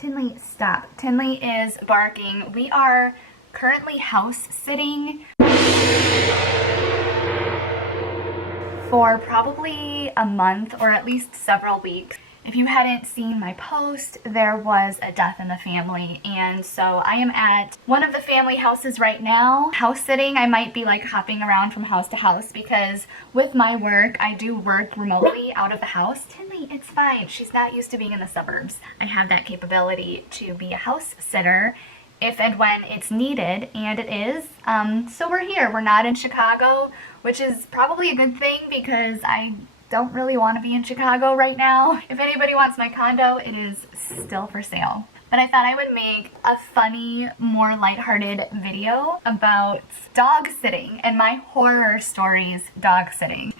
Tinley, stop. Tinley is barking. We are currently house sitting for probably a month or at least several weeks. If you hadn't seen my post, there was a death in the family, and so I am at one of the family houses right now. House sitting, I might be like hopping around from house to house because with my work, I do work remotely out of the house. Tinley, it's fine. She's not used to being in the suburbs. I have that capability to be a house sitter if and when it's needed, and it is. So we're here. We're not in Chicago, which is probably a good thing because I don't really want to be in Chicago right now. If anybody wants my condo, it is still for sale. But I thought I would make a funny, more lighthearted video about dog sitting and my horror stories dog sitting.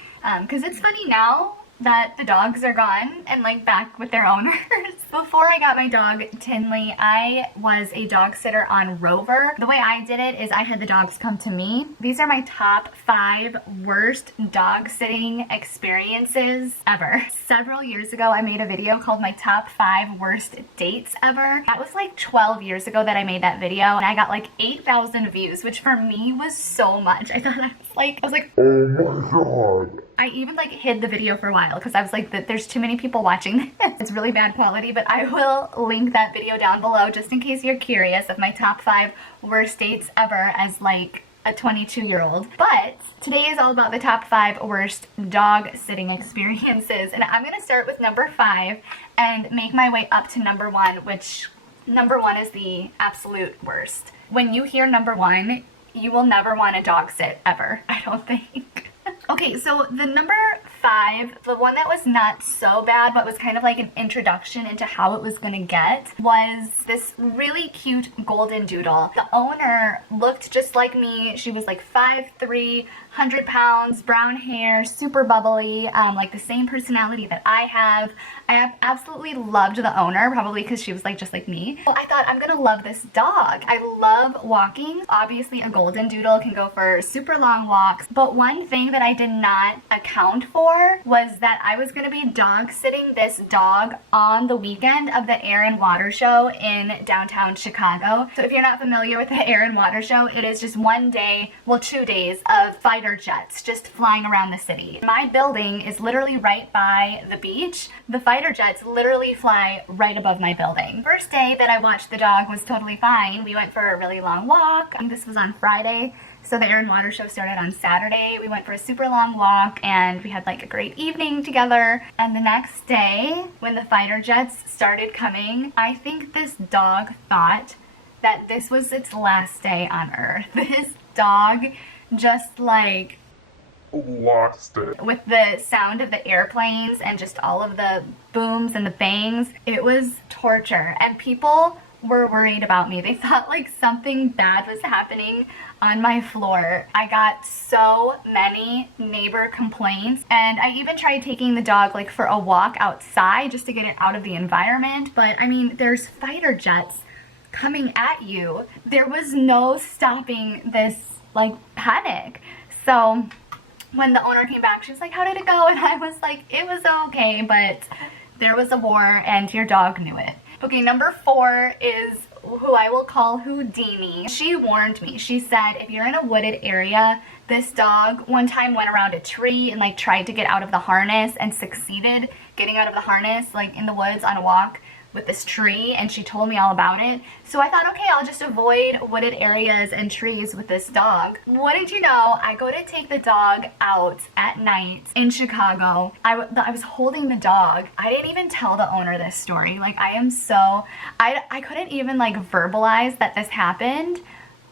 Because it's funny now that the dogs are gone and like back with their owners. Before I got my dog Tinley, I was a dog sitter on Rover. The way I did it is I had the dogs come to me. These are my top 5 worst dog sitting experiences ever. Several years ago, I made a video called my top 5 worst dates ever. That was like 12 years ago that I made that video, and I got like 8,000 views, which for me was so much. I thought I was like, oh my god. I even like hid the video for a while because I was like, there's too many people watching this. It's really bad quality, but I will link that video down below just in case you're curious of my top 5 worst dates ever as like a 22-year-old. But today is all about the top 5 worst dog sitting experiences, and I'm gonna start with number 5 and make my way up to number 1, which number 1 is the absolute worst. When you hear number 1, you will never want to dog sit ever, I don't think. Okay, so the number 5, the one that was not so bad but was kind of like an introduction into how it was gonna get, was this really cute golden doodle. The owner looked just like me. She was like 5'3", 100 pounds, brown hair, super bubbly, like the same personality that I have. I absolutely loved the owner, probably because she was like just like me. Well, I thought I'm gonna love this dog. I love walking. Obviously, a golden doodle can go for super long walks, but one thing that I did not account for was that I was gonna be dog sitting this dog on the weekend of the Air and Water Show in downtown Chicago. So if you're not familiar with the Air and Water Show, it is just one day, well 2 days of fighter jets just flying around the city. My building is literally right by the beach. The fighter jets literally fly right above my building. First day that I watched the dog was totally fine. We went for a really long walk. I think this was on Friday. So the Air and Water Show started on Saturday. We went for a super long walk and we had like a great evening together. And the next day, when the fighter jets started coming, I think this dog thought that this was its last day on Earth. This dog just like lost it. With the sound of the airplanes and just all of the booms and the bangs, it was torture. And people were worried about me. They thought like something bad was happening on my floor. I got so many neighbor complaints, and I even tried taking the dog like for a walk outside just to get it out of the environment. But I mean, there's fighter jets coming at you. There was no stopping this like panic. So when the owner came back, she was like, how did it go? And I was like, it was okay, but there was a war and your dog knew it. Okay, number 4 is who I will call Houdini. She warned me. She said, if you're in a wooded area, this dog one time went around a tree and like tried to get out of the harness and succeeded getting out of the harness like in the woods on a walk with this tree, and she told me all about it. So I thought, okay, I'll just avoid wooded areas and trees with this dog. Wouldn't you know, I go to take the dog out at night in Chicago. I was holding the dog. I didn't even tell the owner this story. Like I couldn't even like verbalize that this happened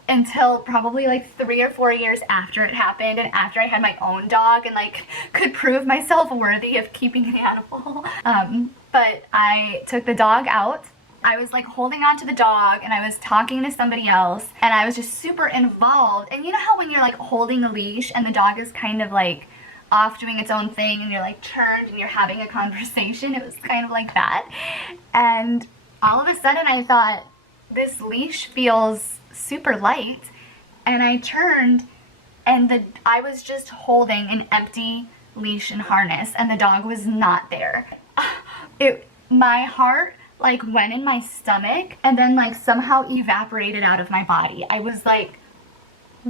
until probably like 3 or 4 years after it happened, and after I had my own dog and like could prove myself worthy of keeping an animal. But I took the dog out. I was like holding on to the dog and I was talking to somebody else and I was just super involved. And you know how when you're like holding a leash and the dog is kind of like off doing its own thing and you're like turned and you're having a conversation? It was kind of like that. And all of a sudden I thought, this leash feels super light, and I turned and I was just holding an empty leash and harness and the dog was not there. My heart like went in my stomach and then like somehow evaporated out of my body. I was like,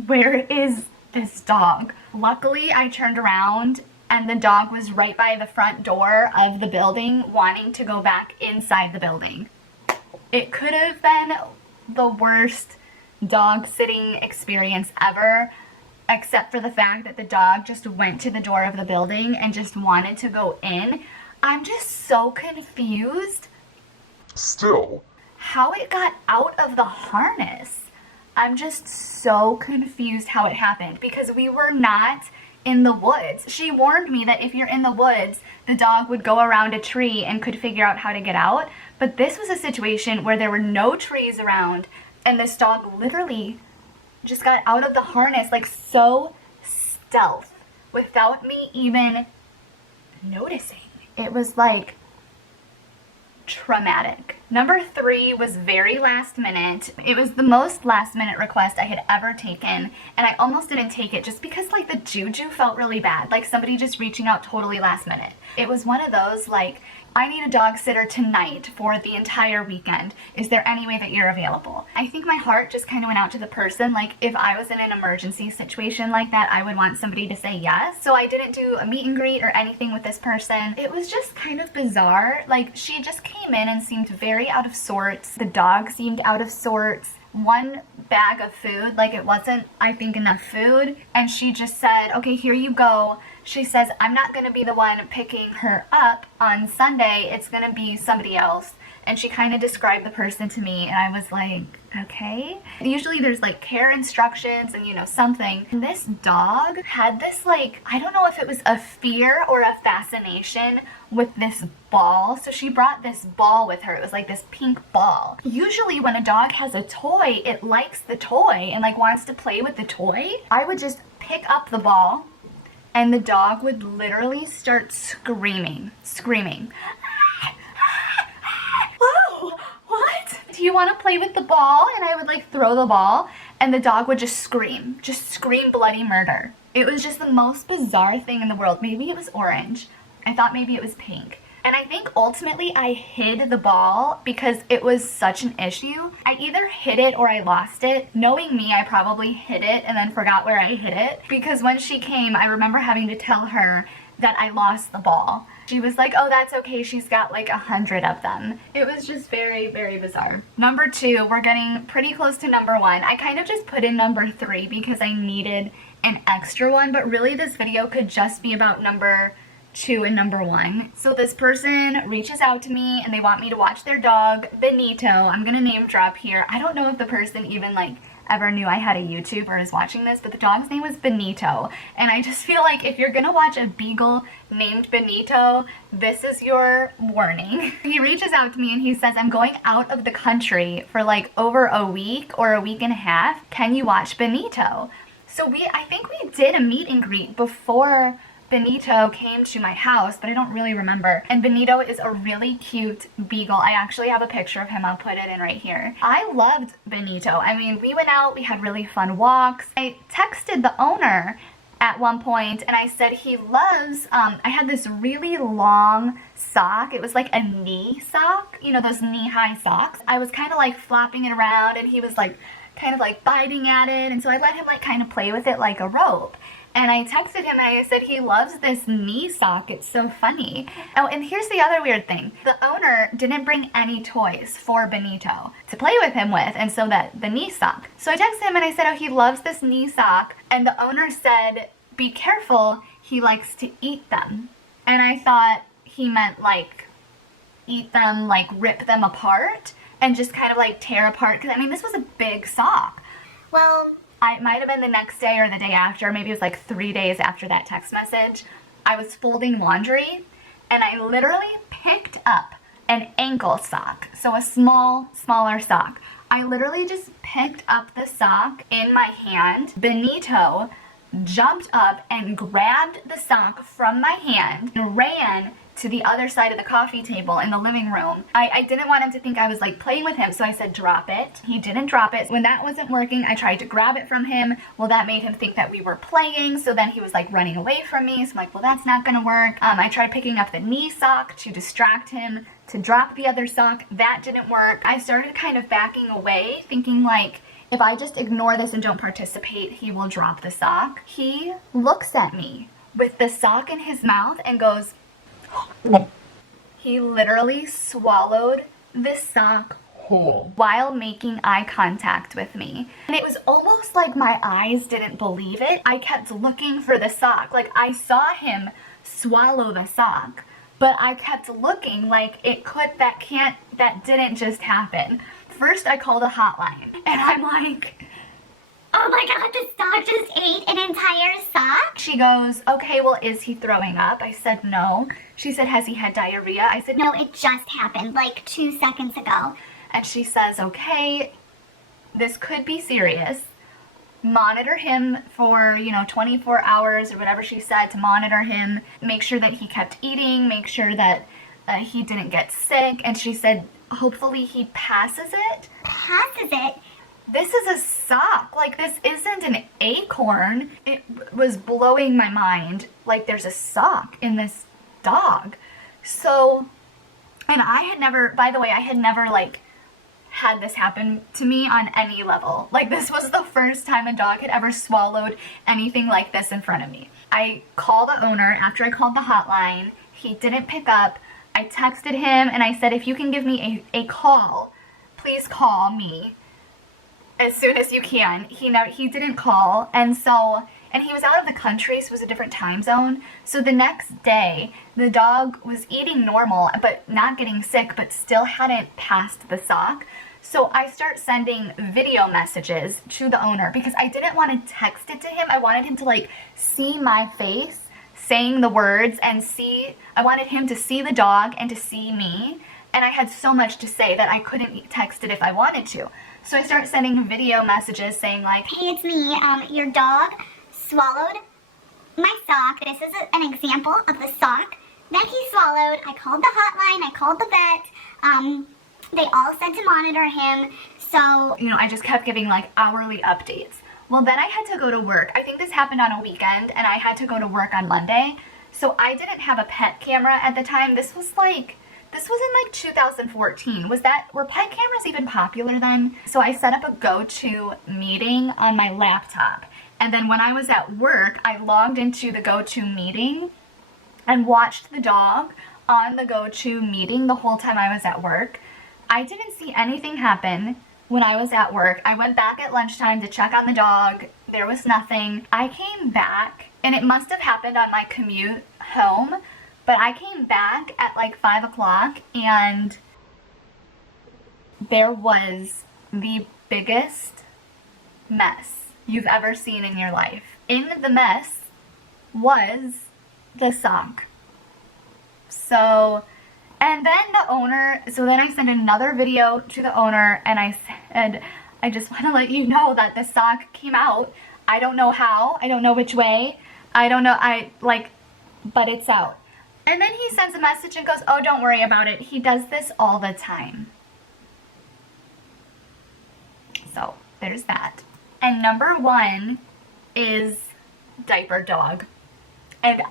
where is this dog? Luckily, I turned around and the dog was right by the front door of the building, wanting to go back inside the building. It could have been the worst dog sitting experience ever, except for the fact that the dog just went to the door of the building and just wanted to go in. I'm just so confused. Still, How it got out of the harness. I'm just so confused how it happened because we were not in the woods. She warned me that if you're in the woods, the dog would go around a tree and could figure out how to get out. But this was a situation where there were no trees around and this dog literally just got out of the harness like so stealth without me even noticing. It was like traumatic. Number 3 was very last minute. It was the most last minute request I had ever taken, and I almost didn't take it just because like the juju felt really bad, like somebody just reaching out totally last minute. It was one of those like, I need a dog sitter tonight for the entire weekend. Is there any way that you're available? I think my heart just kind of went out to the person. Like if I was in an emergency situation like that, I would want somebody to say yes. So I didn't do a meet and greet or anything with this person. It was just kind of bizarre. Like she just came in and seemed very out of sorts. The dog seemed out of sorts. One bag of food, like it wasn't, I think, enough food. And she just said, okay, here you go. She says, I'm not going to be the one picking her up on Sunday. It's going to be somebody else. And she kind of described the person to me, and I was like, okay. Usually there's like care instructions and, you know, something. And this dog had this like, I don't know if it was a fear or a fascination with this ball. So she brought this ball with her. It was like this pink ball. Usually when a dog has a toy, it likes the toy and like wants to play with the toy. I would just pick up the ball and the dog would literally start screaming. Whoa, what? Do you want to play with the ball? And I would like throw the ball and the dog would just scream bloody murder. It was just the most bizarre thing in the world. Maybe it was orange. I thought maybe it was pink. And I think ultimately I hid the ball because it was such an issue. I either hid it or I lost it. Knowing me, I probably hid it and then forgot where I hid it. Because when she came, I remember having to tell her that I lost the ball. She was like, oh, that's okay. She's got like 100 of them. It was just very, very bizarre. Number 2, we're getting pretty close to number 1. I kind of just put in number 3 because I needed an extra one, but really this video could just be about number 2 and number 1. So this person reaches out to me and they want me to watch their dog, Benito. I'm gonna name drop here. I don't know if the person even like ever knew I had a YouTube or is watching this, but the dog's name was Benito. And I just feel like if you're gonna watch a beagle named Benito, this is your warning. He reaches out to me and he says, I'm going out of the country for like over a week or a week and a half. Can you watch Benito? So I think we did a meet and greet before Benito came to my house, but I don't really remember. And Benito is a really cute beagle. I actually have a picture of him. I'll put it in right here. I loved Benito. I mean, we went out, we had really fun walks. I texted the owner at one point and I said he loves, I had this really long sock. It was like a knee sock, you know, those knee-high socks. I was kind of like flopping it around and he was like kind of like biting at it. And so I let him like kind of play with it like a rope. And I texted him and I said he loves this knee sock. It's so funny. Oh, and here's the other weird thing. The owner didn't bring any toys for Benito to play with him with, and so that the knee sock. So I texted him and I said, oh, he loves this knee sock. And the owner said, be careful, he likes to eat them. And I thought he meant like eat them, like rip them apart and just kind of like tear apart. Because I mean, this was a big sock. Well, it might have been the next day or the day after, maybe it was like 3 days after that text message. I was folding laundry and I literally picked up an ankle sock. So a smaller sock. I literally just picked up the sock in my hand. Benito jumped up and grabbed the sock from my hand and ran to the other side of the coffee table in the living room. I didn't want him to think I was like playing with him, so I said drop it. He didn't drop it. When that wasn't working, I tried to grab it from him. Well, that made him think that we were playing, so then he was like running away from me. So I'm like, well, that's not gonna work. I tried picking up the knee sock to distract him, to drop the other sock. That didn't work. I started kind of backing away, thinking like, if I just ignore this and don't participate, he will drop the sock. He looks at me with the sock in his mouth and goes, he literally swallowed the sock whole while making eye contact with me. And it was almost like my eyes didn't believe it. I kept looking for the sock. Like I saw him swallow the sock, but I kept looking like that didn't just happen. First I called a hotline and I'm like, oh my god, this dog just ate an entire sock? she goes, okay, well, is he throwing up? I said no. She said, has he had diarrhea? I said No, it just happened like 2 seconds ago. And she says, okay, this could be serious. Monitor him for, 24 hours or whatever she said, to monitor him, make sure that he kept eating, make sure that he didn't get sick. And she said, hopefully he passes it. Passes it? This is a sock. Like, this isn't an acorn. It was blowing my mind. Like, there's a sock in this dog. So, and I had never, by the way, I had never, like, had this happen to me on any level. Like, this was the first time a dog had ever swallowed anything like this in front of me. I called the owner after I called the hotline. He didn't pick up. I texted him and I said, if you can give me a call, please call me as soon as you can. He didn't call, and he was out of the country, so it was a different time zone. So the next day, the dog was eating normal, but not getting sick, but still hadn't passed the sock. So I start sending video messages to the owner because I didn't want to text it to him. I wanted him to like see my face saying the words and I wanted him to see the dog and to see me. And I had so much to say that I couldn't text it if I wanted to. So I start sending video messages saying like, hey, it's me. Your dog swallowed my sock. This is an example of the sock that he swallowed. I called the hotline. I called the vet. They all said to monitor him. So, I just kept giving like hourly updates. Well, then I had to go to work. I think this happened on a weekend and I had to go to work on Monday. So I didn't have a pet camera at the time. This was in like 2014. Were pet cameras even popular then? So I set up a go-to meeting on my laptop. And then when I was at work, I logged into the go-to meeting and watched the dog on the go-to meeting the whole time I was at work. I didn't see anything happen when I was at work. I went back at lunchtime to check on the dog. There was nothing. I came back, and it must have happened on my commute home, but I came back at like 5 o'clock and there was the biggest mess you've ever seen in your life. In the mess was the sock. And then I sent another video to the owner and I said, I just want to let you know that the sock came out. I don't know how, I don't know which way, but it's out. And then he sends a message and goes, oh, don't worry about it. He does this all the time. So there's that. And number 1 is diaper dog. And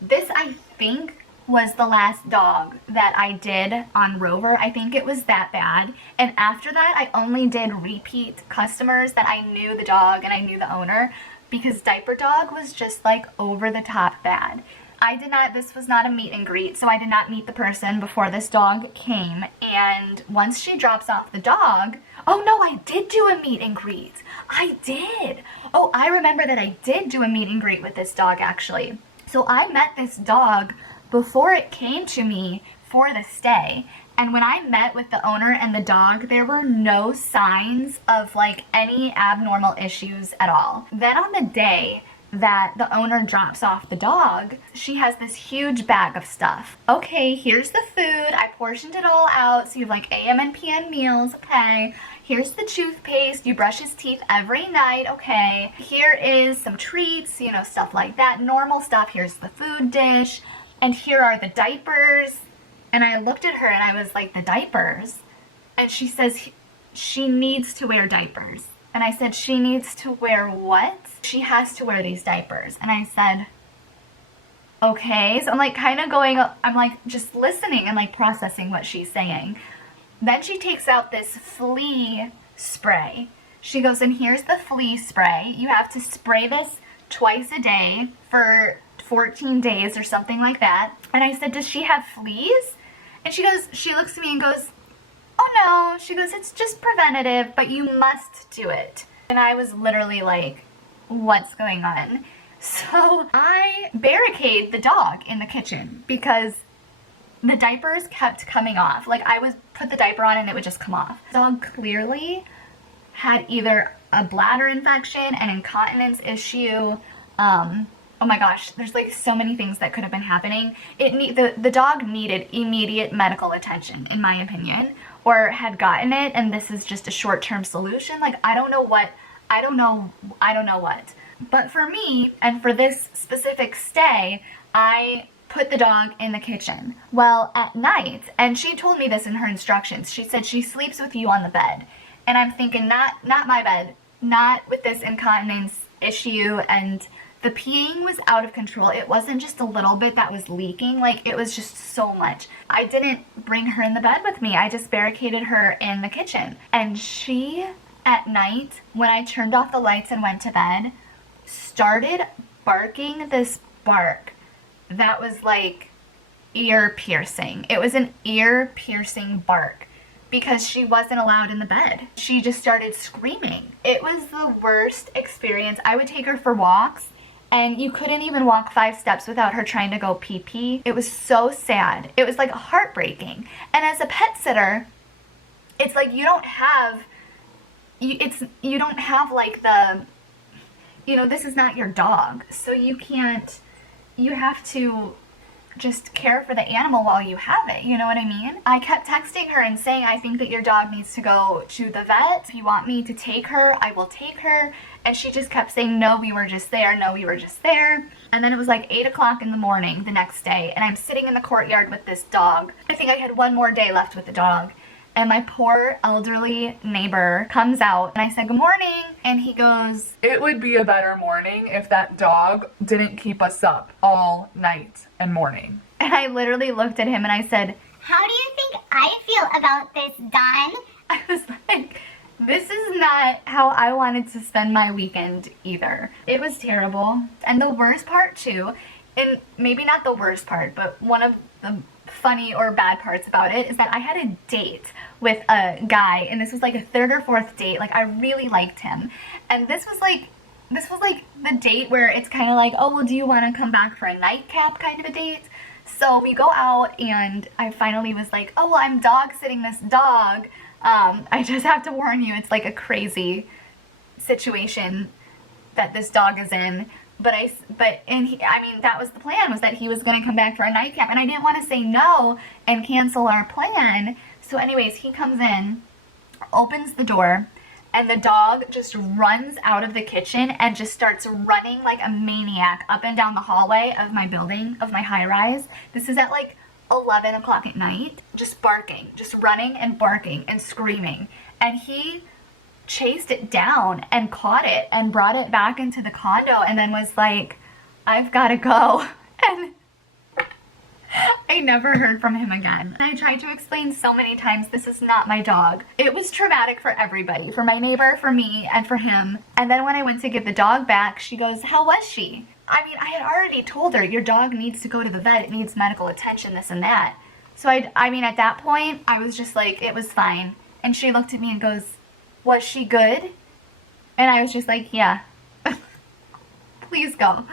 this I think was the last dog that I did on Rover. I think it was that bad. And after that, I only did repeat customers that I knew the dog and I knew the owner, because diaper dog was just like over the top bad. This was not a meet and greet, so I did not meet the person before this dog came. And once she drops off the dog, oh no, I did do a meet and greet. I did. Oh, I remember that I did do a meet and greet with this dog actually. So I met this dog before it came to me for the stay. And when I met with the owner and the dog, there were no signs of like any abnormal issues at all. Then on the day that the owner drops off the dog, she has this huge bag of stuff. Okay, here's the food. I portioned it all out. So you have like AM and PM meals. Okay. Here's the toothpaste. You brush his teeth every night. Okay. Here is some treats, stuff like that. Normal stuff. Here's the food dish. and here are the diapers. And I looked at her and I was like, the diapers? And she says she needs to wear diapers. And I said, she needs to wear what? She has to wear these diapers. And I said, okay. So I'm like kind of going, I'm like just listening and like processing what she's saying. Then she takes out this flea spray. She goes, and here's the flea spray. You have to spray this twice a day for 14 days or something like that. And I said, does she have fleas? And she goes, she looks at me and goes, oh no. She goes, it's just preventative, but you must do it. And I was literally like, what's going on? So I barricade the dog in the kitchen because the diapers kept coming off. Like I would put the diaper on and it would just come off. The dog clearly had either a bladder infection, an incontinence issue. Oh my gosh, there's like so many things that could have been happening. The dog needed immediate medical attention, in my opinion, or had gotten it, and this is just a short-term solution. Like I don't know what. But for me, and for this specific stay, I put the dog in the kitchen. Well, at night, and she told me this in her instructions, she said she sleeps with you on the bed. And I'm thinking, not my bed, not with this incontinence issue, and the peeing was out of control. It wasn't just a little bit that was leaking, like it was just so much. I didn't bring her in the bed with me. I just barricaded her in the kitchen. And she, at night, when I turned off the lights and went to bed, started barking this bark that was like ear piercing. It was an ear piercing bark because she wasn't allowed in the bed. She just started screaming. It was the worst experience. I would take her for walks and you couldn't even walk 5 steps without her trying to go pee-pee. It was so sad. It was like heartbreaking. And as a pet sitter, it's like you don't have like the, you know, this is not your dog, so you have to just care for the animal while you have it, you know what I mean? I kept texting her and saying, I think that your dog needs to go to the vet. If you want me to take her, I will take her. And she just kept saying, no, we were just there, no, we were just there. And then it was like 8 o'clock in the morning the next day, and I'm sitting in the courtyard with this dog. I think I had one more day left with the dog. And my poor elderly neighbor comes out and I said, good morning. And he goes, It would be a better morning if that dog didn't keep us up all night and morning. and I literally looked at him and I said, How do you think I feel about this, Don? I was like, this is not how I wanted to spend my weekend either. It was terrible. And the worst part too, and maybe not the worst part, but one of the funny or bad parts about it is that I had a date with a guy, and this was like a 3rd or 4th date. Like I really liked him. And this was like the date where it's kind of like, oh, well, do you want to come back for a nightcap kind of a date? So we go out and I finally was like, oh, well, I'm dog sitting this dog. I just have to warn you, it's like a crazy situation that this dog is in. I mean, that was the plan, was that he was going to come back for a nightcap, and I didn't want to say no and cancel our plan. So anyways, he comes in, opens the door, and the dog just runs out of the kitchen and just starts running like a maniac up and down the hallway of my building, of my high-rise. This is at like 11 o'clock at night, just barking, just running and barking and screaming. And he chased it down and caught it and brought it back into the condo and then was like, I've got to go. And I never heard from him again. I tried to explain so many times, this is not my dog. It was traumatic for everybody, for my neighbor, for me, and for him. And then when I went to give the dog back, she goes, how was she? I mean, I had already told her, your dog needs to go to the vet, it needs medical attention, this and that. So I mean, at that point, I was just like, it was fine. And she looked at me and goes, was she good? And I was just like, yeah. Please go.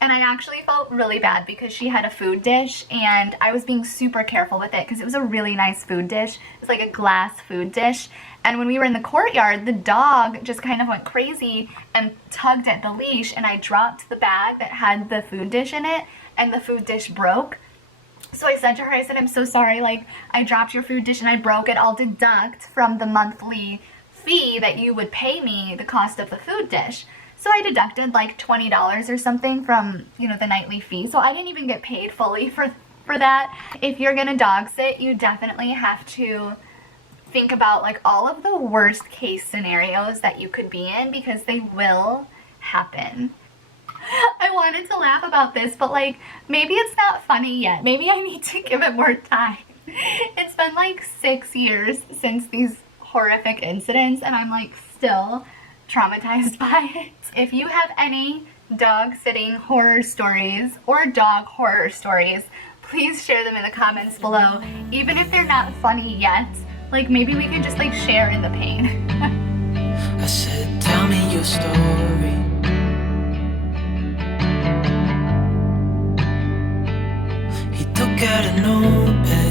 And I actually felt really bad because she had a food dish and I was being super careful with it because it was a really nice food dish. It was like a glass food dish. And when we were in the courtyard, the dog just kind of went crazy and tugged at the leash, and I dropped the bag that had the food dish in it, and the food dish broke. So I said to her, I said, I'm so sorry, like, I dropped your food dish and I broke it. I'll deduct from the monthly fee that you would pay me the cost of the food dish. So I deducted like $20 or something from, you know, the nightly fee. So I didn't even get paid fully for that. If you're gonna dog sit, you definitely have to think about like all of the worst case scenarios that you could be in, because they will happen. I wanted to laugh about this, but like maybe it's not funny yet. Maybe I need to give it more time. It's been like 6 years since these horrific incidents, and I'm like still traumatized by it. If you have any dog sitting horror stories or dog horror stories, please share them in the comments below. Even if they're not funny yet, like maybe we can just like share in the pain. I said, tell me your story. He took out a notepad.